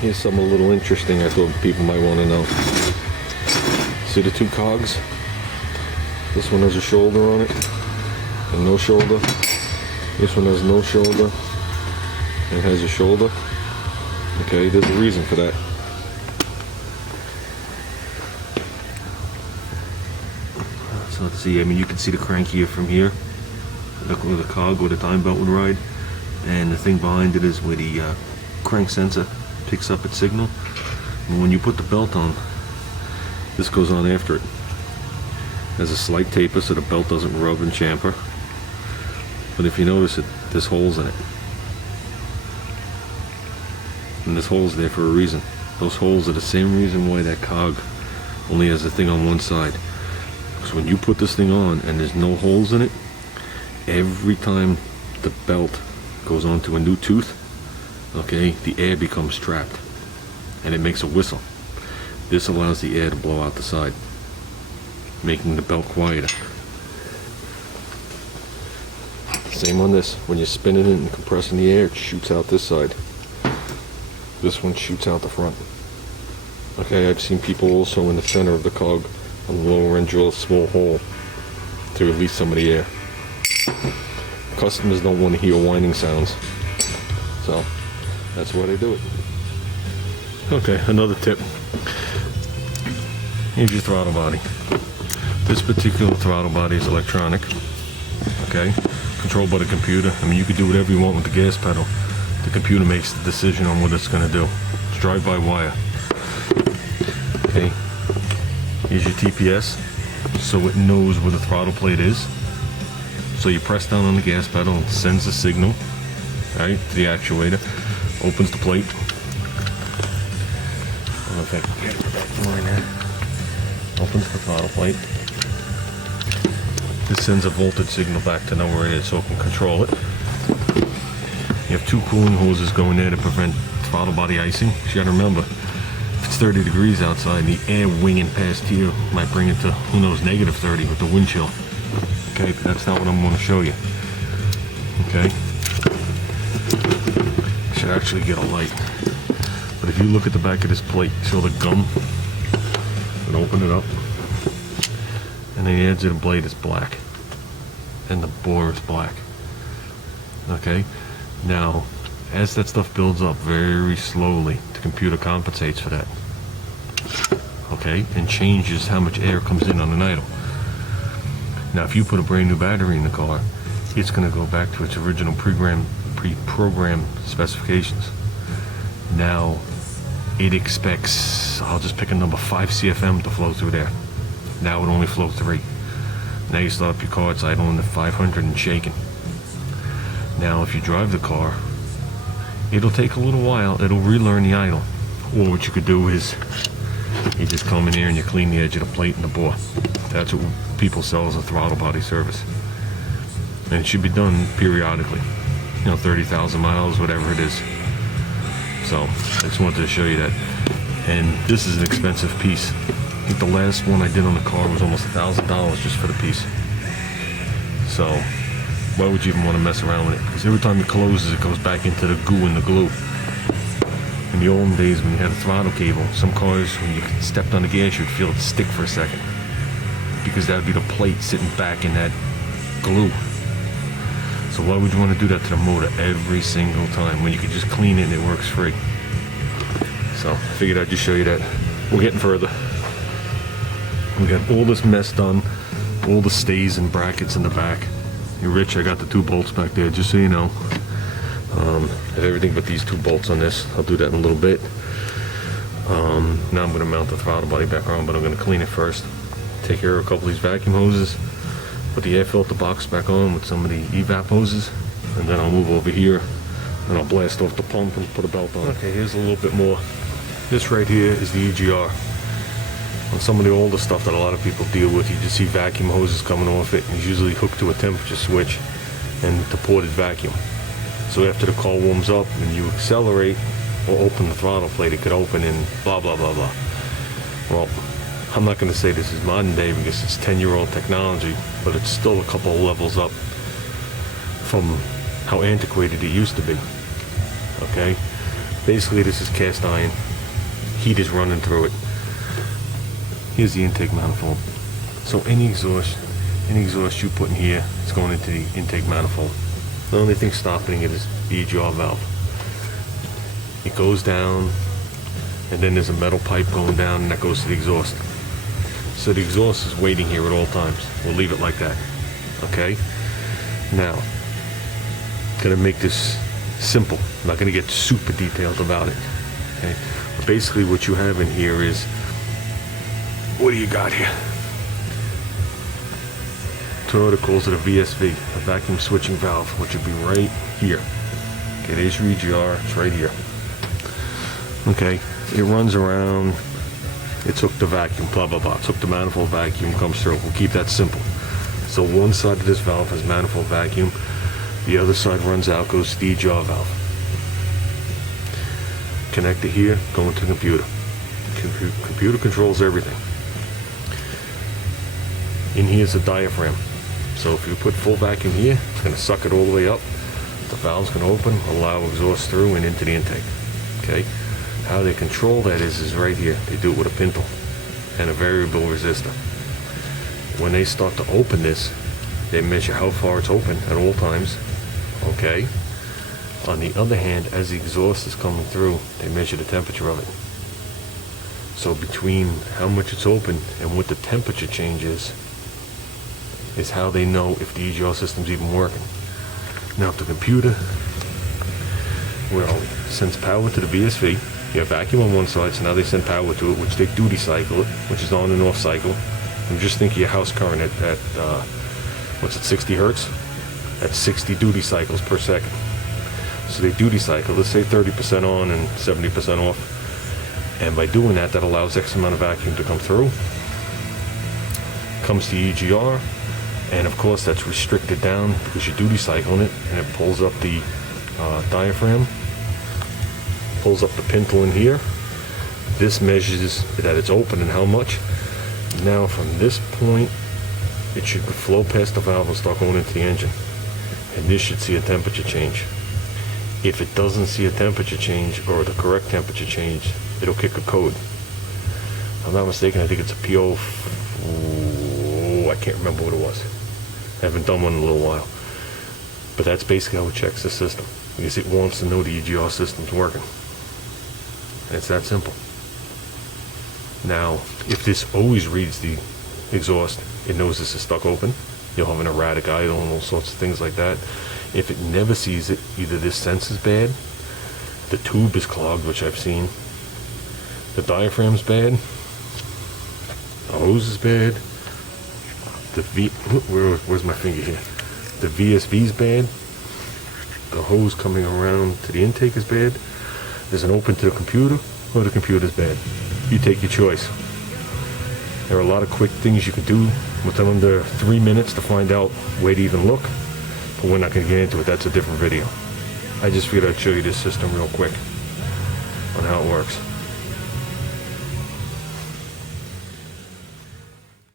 Here's something a little interesting I thought people might want to know. See the two cogs? This one has a shoulder on it and no shoulder. This one has no shoulder and has a shoulder. Okay, there's a reason for that. So let's see, I mean, you can see the crank here from here. Look where the cog where the time belt would ride. And the thing behind it is where the crank sensor picks up its signal. And when you put the belt on, this goes on after it. There's a slight taper so the belt doesn't rub and chamfer. But if you notice it, there's holes in it. And there's holes there for a reason. Those holes are the same reason why that cog only has a thing on one side. Because when you put this thing on and there's no holes in it, every time the belt goes onto a new tooth, okay, the air becomes trapped and it makes a whistle. This allows the air to blow out the side, making the belt quieter. Same on this. When you're spinning it and compressing the air, it shoots out this side. This one shoots out the front. Okay, I've seen people also in the center of the cog on the lower end drill a small hole to release some of the air. Customers don't want to hear whining sounds, so that's why they do it. Okay, another tip. Here's your throttle body. This particular throttle body is electronic, okay, controlled by the computer. I mean, you can do whatever you want with the gas pedal. The computer makes the decision on what it's going to do. It's drive-by-wire. Okay, here's your TPS, so it knows where the throttle plate is. So you press down on the gas pedal and it sends a signal, right, to the actuator, opens the plate. I don't know if I can get it back line there. Opens the throttle plate. This sends a voltage signal back to know where it is so it can control it. You have two cooling hoses going there to prevent throttle body icing. You gotta remember, if it's 30 degrees outside, the air winging past here might bring it to, who knows, negative 30 with the wind chill. Okay, but that's not what I'm going to show you. Okay? Should actually get a light. But if you look at the back of this plate, see the gum? And open it up. And the edge of the blade is black. And the bore is black. Okay? Now, as that stuff builds up very slowly, the computer compensates for that. Okay? And changes how much air comes in on an idle. Now, if you put a brand new battery in the car, it's going to go back to its original pre-programmed specifications. Now, it expects, I'll just pick a number, 5 CFM to flow through there. Now it only flows 3. Now you start up your car, it's idling at 500 and shaking. Now, if you drive the car, it'll take a little while, it'll relearn the idle. Or what you could do is, you just come in here and you clean the edge of the plate and the bore. That's what people sell as a throttle body service. And it should be done periodically. You know, 30,000 miles, whatever it is. So, I just wanted to show you that. And this is an expensive piece. I think the last one I did on the car was almost $1,000 just for the piece. So, why would you even want to mess around with it? Because every time it closes, it goes back into the goo and the glue. In the olden days when you had a throttle cable, some cars, when you stepped on the gas, you'd feel it stick for a second. Because that would be the plate sitting back in that glue. So why would you want to do that to the motor every single time when you could just clean it and it works free? So I figured I'd just show you that. We're getting further. We got all this mess done, all the stays and brackets in the back. You're rich, I got the 2 bolts back there, just so you know. I have everything but these 2 bolts on this. I'll do that in a little bit. Now I'm going to mount the throttle body back on, but I'm going to clean it first. Take care of a couple of these vacuum hoses. Put the air filter box back on with some of the evap hoses. And then I'll move over here and I'll blast off the pump and put a belt on. Okay, here's a little bit more. This right here is the EGR. On some of the older stuff that a lot of people deal with, you just see vacuum hoses coming off it, and it's usually hooked to a temperature switch and the ported vacuum. So after the car warms up and you accelerate or open the throttle plate, it could open and blah blah blah blah. Well, I'm not going to say this is modern day because it's 10-year-old technology, but it's still a couple of levels up from how antiquated it used to be. Okay, Basically, this is cast iron. Heat is running through it. Here's the intake manifold. So any exhaust you put in here is going into the intake manifold. The only thing stopping it is the EGR valve. It goes down, and then there's a metal pipe going down, and that goes to the exhaust. So the exhaust is waiting here at all times. We'll leave it like that. Okay? Now, gonna make this simple. I'm not gonna get super detailed about it. Okay? But basically what you have in here is, what do you got here? Toyota calls it a VSV, a vacuum switching valve, which would be right here. Okay, there's your EGR, it's right here. Okay, it runs around, it took the vacuum, blah, blah, blah. Took the manifold vacuum, comes through. We'll keep that simple. So one side of this valve has manifold vacuum, the other side runs out, goes to the EGR valve. Connect it here, go into the computer. Computer controls everything. In here is a diaphragm. So if you put full vacuum here, it's going to suck it all the way up. The valve's going to open, allow exhaust through and into the intake. Okay? How they control that is right here. They do it with a pin tool and a variable resistor. When they start to open this, they measure how far it's open at all times. Okay? On the other hand, as the exhaust is coming through, they measure the temperature of it. So between how much it's open and what the temperature change is how they know if the EGR system's even working. Now if the computer, well, sends power to the VSV, you have vacuum on one side, so now they send power to it, which they duty cycle it, which is on and off cycle. And just think of your house current at what's it, 60 hertz? That's 60 duty cycles per second. So they duty cycle, let's say 30% on and 70% off. And by doing that, that allows X amount of vacuum to come through. Comes to EGR, and of course that's restricted down because you're duty cycling it, and it pulls up the diaphragm, pulls up the pin tool in here. This measures that it's open and how much. Now from this point, it should flow past the valve and start going into the engine. And this should see a temperature change. If it doesn't see a temperature change or the correct temperature change, it'll kick a code. If I'm not mistaken, I think it's a PO. I can't remember what it was. I haven't done one in a little while. But that's basically how it checks the system. Because it wants to know the EGR system's working. And it's that simple. Now, if this always reads the exhaust, it knows this is stuck open. You'll have an erratic idle and all sorts of things like that. If it never sees it, either this sense is bad, the tube is clogged, which I've seen, the diaphragm's bad, the hose is bad, where's my finger here? The VSV's bad, the hose coming around to the intake is bad, there's an open to the computer, or the computer's bad. You take your choice. There are a lot of quick things you can do within under 3 minutes to find out where to even look, but we're not going to get into it. That's a different video. I just figured I'd show you this system real quick on how it works.